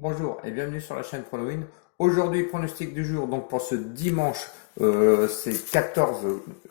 Bonjour et bienvenue sur la chaîne PronoWin. Aujourd'hui, pronostic du jour, donc pour ce dimanche, c'est 14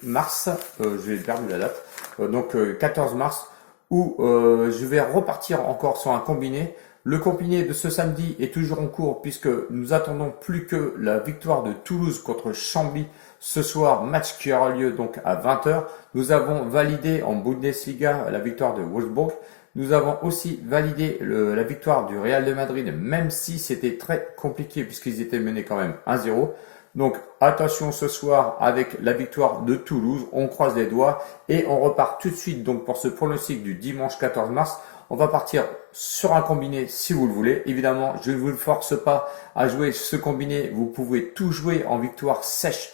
mars, je vais perdre la date, 14 mars, où je vais repartir encore sur un combiné. Le combiné de ce samedi est toujours en cours puisque nous attendons plus que la victoire de Toulouse contre Chambly ce soir, match qui aura lieu donc à 20 heures. Nous avons validé en Bundesliga la victoire de Wolfsburg. Nous avons aussi validé la victoire du Real de Madrid, même si c'était très compliqué puisqu'ils étaient menés quand même 1-0. Donc attention ce soir avec la victoire de Toulouse, on croise les doigts et on repart tout de suite donc pour ce pronostic du dimanche 14 mars. On va partir sur un combiné si vous le voulez. Évidemment, je ne vous force pas à jouer ce combiné. Vous pouvez tout jouer en victoire sèche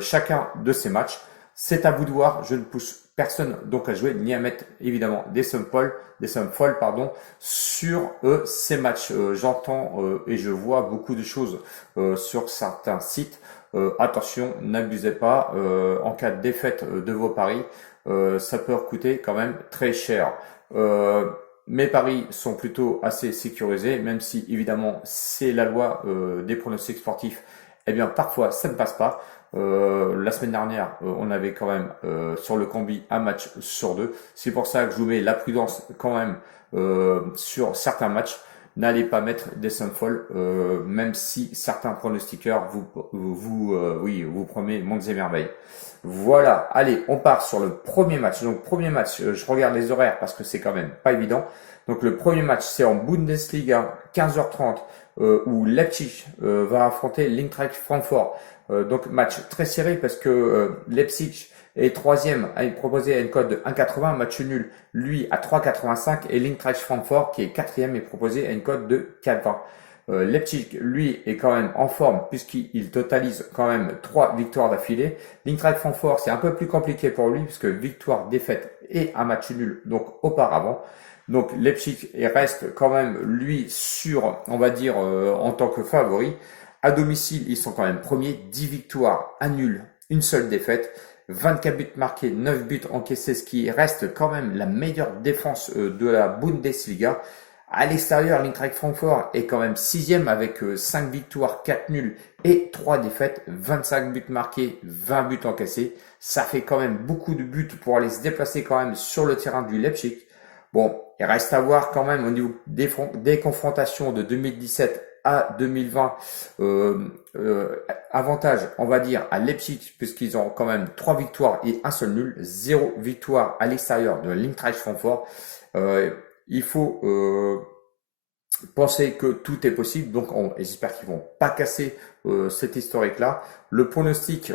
chacun de ces matchs. C'est à vous de voir. Je ne pousse personne donc à jouer ni à mettre évidemment des sommes folles pardon, sur ces matchs. J'entends et je vois beaucoup de choses sur certains sites. Attention, n'abusez pas. En cas de défaite de vos paris, ça peut coûter quand même très cher. Mes paris sont plutôt assez sécurisés, même si évidemment c'est la loi des pronostics sportifs. Eh bien, parfois ça ne passe pas. La semaine dernière, on avait quand même sur le combi un match sur deux. C'est pour ça que je vous mets la prudence quand même sur certains matchs. N'allez pas mettre des sommes folles, même si certains pronostiqueurs vous promettent monts et merveilles. Voilà, allez, on part sur le premier match. Donc, premier match, je regarde les horaires parce que c'est quand même pas évident. Donc, le premier match, c'est en Bundesliga, 15h30, où Leipzig va affronter l'Eintracht Francfort. Donc, match très serré parce que Leipzig est troisième, a proposé une cote de 1,80, match nul, lui à 3,85, et l'Eintracht Francfort, qui est quatrième, est proposé à une cote de 4,20. Leipzig, lui, est quand même en forme puisqu'il totalise quand même 3 victoires d'affilée. L'Eintracht Francfort, c'est un peu plus compliqué pour lui puisque victoire, défaite et un match nul donc auparavant. Donc Leipzig reste quand même lui sur, on va dire, en tant que favori. À domicile, ils sont quand même premiers, 10 victoires, un nul, une seule défaite. 24 buts marqués, 9 buts encaissés, ce qui reste quand même la meilleure défense de la Bundesliga. À l'extérieur, l'Eintracht Francfort est quand même sixième avec 5 victoires, 4 nuls et 3 défaites, 25 buts marqués, 20 buts encaissés. Ça fait quand même beaucoup de buts pour aller se déplacer quand même sur le terrain du Leipzig. Bon, il reste à voir quand même au niveau des confrontations de 2017 à 2020. Avantage, on va dire, à Leipzig, puisqu'ils ont quand même 3 victoires et un seul nul, 0 victoire à l'extérieur de l'Eintracht Francfort. Il faut penser que tout est possible, donc j'espère qu'ils vont pas casser cet historique-là. Le pronostic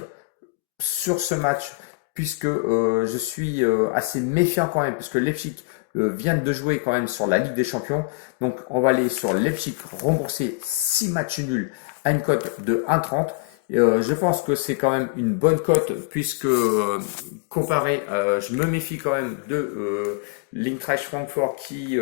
sur ce match, puisque je suis assez méfiant quand même, puisque Leipzig vient de jouer quand même sur la Ligue des Champions. Donc on va aller sur Leipzig rembourser 6 matchs nuls à une cote de 1,30. Je pense que c'est quand même une bonne cote puisque comparé, je me méfie quand même de l'Eintracht Francfort qui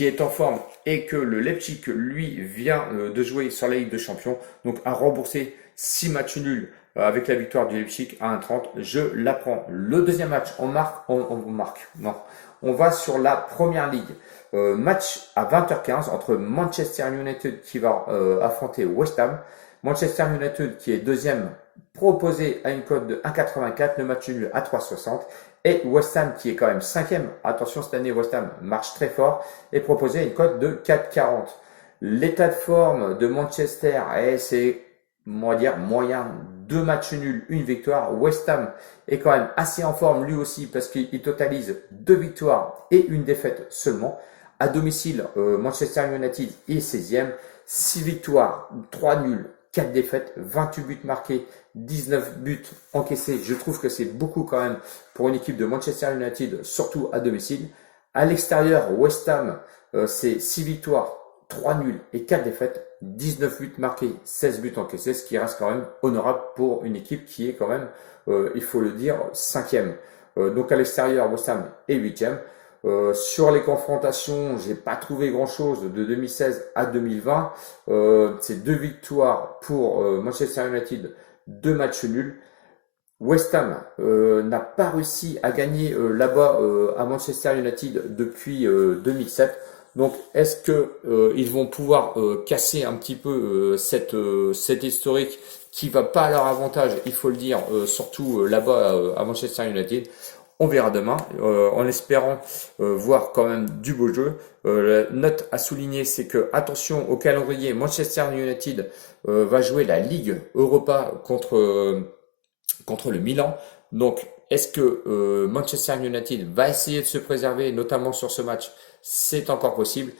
est en forme et que le Leipzig lui vient de jouer sur la Ligue des Champions. Donc à rembourser 6 matchs nuls avec la victoire du Leipzig à 1,30, je la prends. Le deuxième match, non, on va sur la première ligue. Match à 20h15 entre Manchester United qui va affronter West Ham. Manchester United qui est deuxième proposé à une cote de 1,84, le match nul à 3,60. Et West Ham qui est quand même cinquième, attention cette année West Ham marche très fort, est proposé à une cote de 4,40. L'état de forme de Manchester, c'est on va dire moyen, 2 matchs nuls, une victoire. West Ham est quand même assez en forme lui aussi parce qu'il totalise 2 victoires et une défaite seulement. À domicile, Manchester United est 16e, 6 victoires, 3 nuls, 4 défaites, 28 buts marqués, 19 buts encaissés. Je trouve que c'est beaucoup quand même pour une équipe de Manchester United, surtout à domicile. À l'extérieur, West Ham, c'est 6 victoires, 3 nuls et 4 défaites, 19 buts marqués, 16 buts encaissés, ce qui reste quand même honorable pour une équipe qui est quand même, il faut le dire, 5e. Donc à l'extérieur, West Ham est 8e. Sur les confrontations, j'ai pas trouvé grand-chose de 2016 à 2020. C'est 2 victoires pour Manchester United, 2 matchs nuls. West Ham n'a pas réussi à gagner là-bas à Manchester United depuis 2007. Donc, est-ce que ils vont pouvoir casser un petit peu cette historique qui va pas à leur avantage, il faut le dire, surtout là-bas à Manchester United. On verra demain, en espérant voir quand même du beau jeu. La note à souligner, c'est que attention au calendrier, Manchester United va jouer la Ligue Europa contre le Milan. Donc, est-ce que Manchester United va essayer de se préserver, notamment sur ce match? C'est encore possible.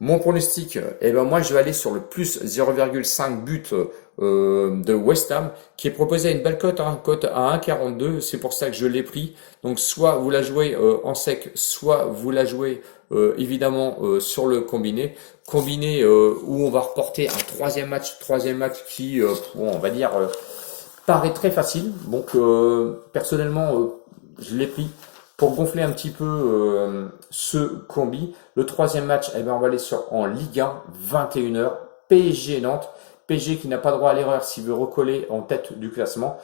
Mon pronostic, eh ben moi je vais aller sur le plus 0,5 but de West Ham qui est proposé à une belle cote, hein, cote à 1,42. C'est pour ça que je l'ai pris. Donc soit vous la jouez en sec, soit vous la jouez évidemment sur le combiné. Combiné où on va reporter un troisième match qui, bon, on va dire, paraît très facile. Donc personnellement, je l'ai pris pour gonfler un petit peu ce combi. Le troisième match, eh ben, on va aller en Ligue 1, 21h, PSG Nantes. PSG qui n'a pas droit à l'erreur s'il veut recoller en tête du classement,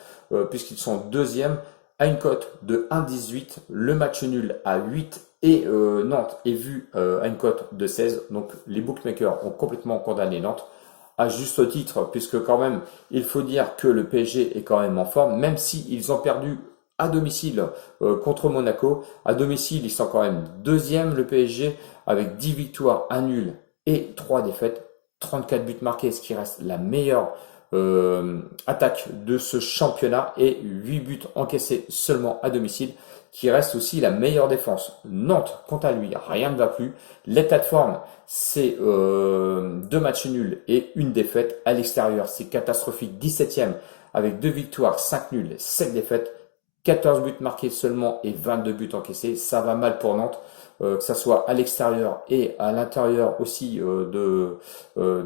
puisqu'ils sont deuxième, à une cote de 1,18. Le match nul à 8 et Nantes est vu à une cote de 16. Donc les bookmakers ont complètement condamné Nantes à juste titre, puisque quand même, il faut dire que le PSG est quand même en forme, même s'ils ont perdu à domicile contre Monaco. À domicile, ils sont quand même deuxième, le PSG, avec 10 victoires, 1 nul et 3 défaites. 34 buts marqués, ce qui reste la meilleure attaque de ce championnat, et 8 buts encaissés seulement à domicile, qui reste aussi la meilleure défense. Nantes, quant à lui, rien ne va plus. L'état de forme, c'est 2 matchs nuls et une défaite. À l'extérieur, c'est catastrophique. 17e avec 2 victoires, 5 nuls, 7 défaites. 14 buts marqués seulement et 22 buts encaissés. Ça va mal pour Nantes, que ce soit à l'extérieur et à l'intérieur aussi de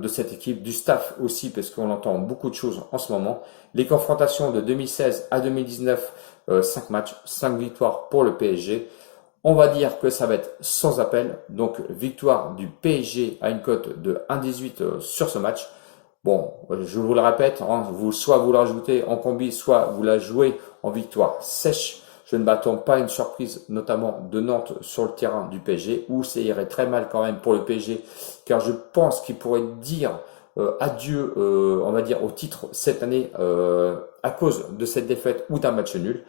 cette équipe, du staff aussi, parce qu'on entend beaucoup de choses en ce moment. Les confrontations de 2016 à 2019, 5 matchs, 5 victoires pour le PSG. On va dire que ça va être sans appel. Donc victoire du PSG à une cote de 1,18 sur ce match. Bon, je vous le répète, hein, soit vous la rajoutez en combi, soit vous la jouez en victoire sèche. Je ne m'attends pas à une surprise, notamment de Nantes sur le terrain du PSG, où ça irait très mal quand même pour le PSG, car je pense qu'il pourrait dire adieu, on va dire, au titre cette année à cause de cette défaite ou d'un match nul.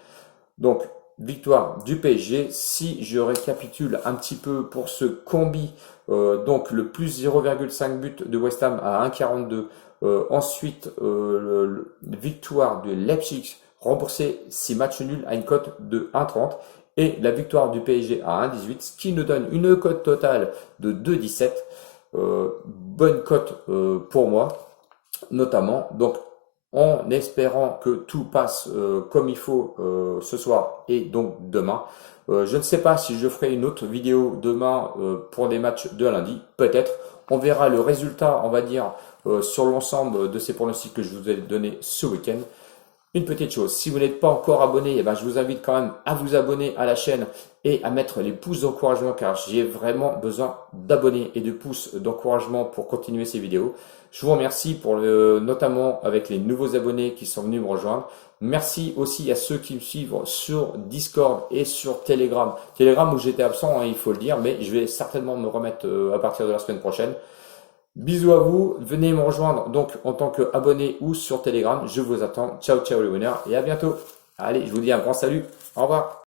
Donc, victoire du PSG. Si je récapitule un petit peu pour ce combi, donc le plus 0,5 but de West Ham à 1,42. Ensuite, victoire de Leipzig remboursé 6 matchs nuls à une cote de 1,30. Et la victoire du PSG à 1,18, ce qui nous donne une cote totale de 2,17. Bonne cote pour moi, notamment. Donc, en espérant que tout passe comme il faut ce soir et donc demain. Je ne sais pas si je ferai une autre vidéo demain pour les matchs de lundi, peut-être. On verra le résultat, on va dire, sur l'ensemble de ces pronostics que je vous ai donnés ce week-end. Une petite chose, si vous n'êtes pas encore abonné, eh ben, je vous invite quand même à vous abonner à la chaîne et à mettre les pouces d'encouragement, car j'ai vraiment besoin d'abonnés et de pouces d'encouragement pour continuer ces vidéos. Je vous remercie notamment avec les nouveaux abonnés qui sont venus me rejoindre. Merci aussi à ceux qui me suivent sur Discord et sur Telegram. Telegram où j'étais absent, hein, il faut le dire, mais je vais certainement me remettre à partir de la semaine prochaine. Bisous à vous, venez me rejoindre donc en tant qu'abonné ou sur Telegram, je vous attends. Ciao ciao les winners et à bientôt. Allez, je vous dis un grand salut, au revoir.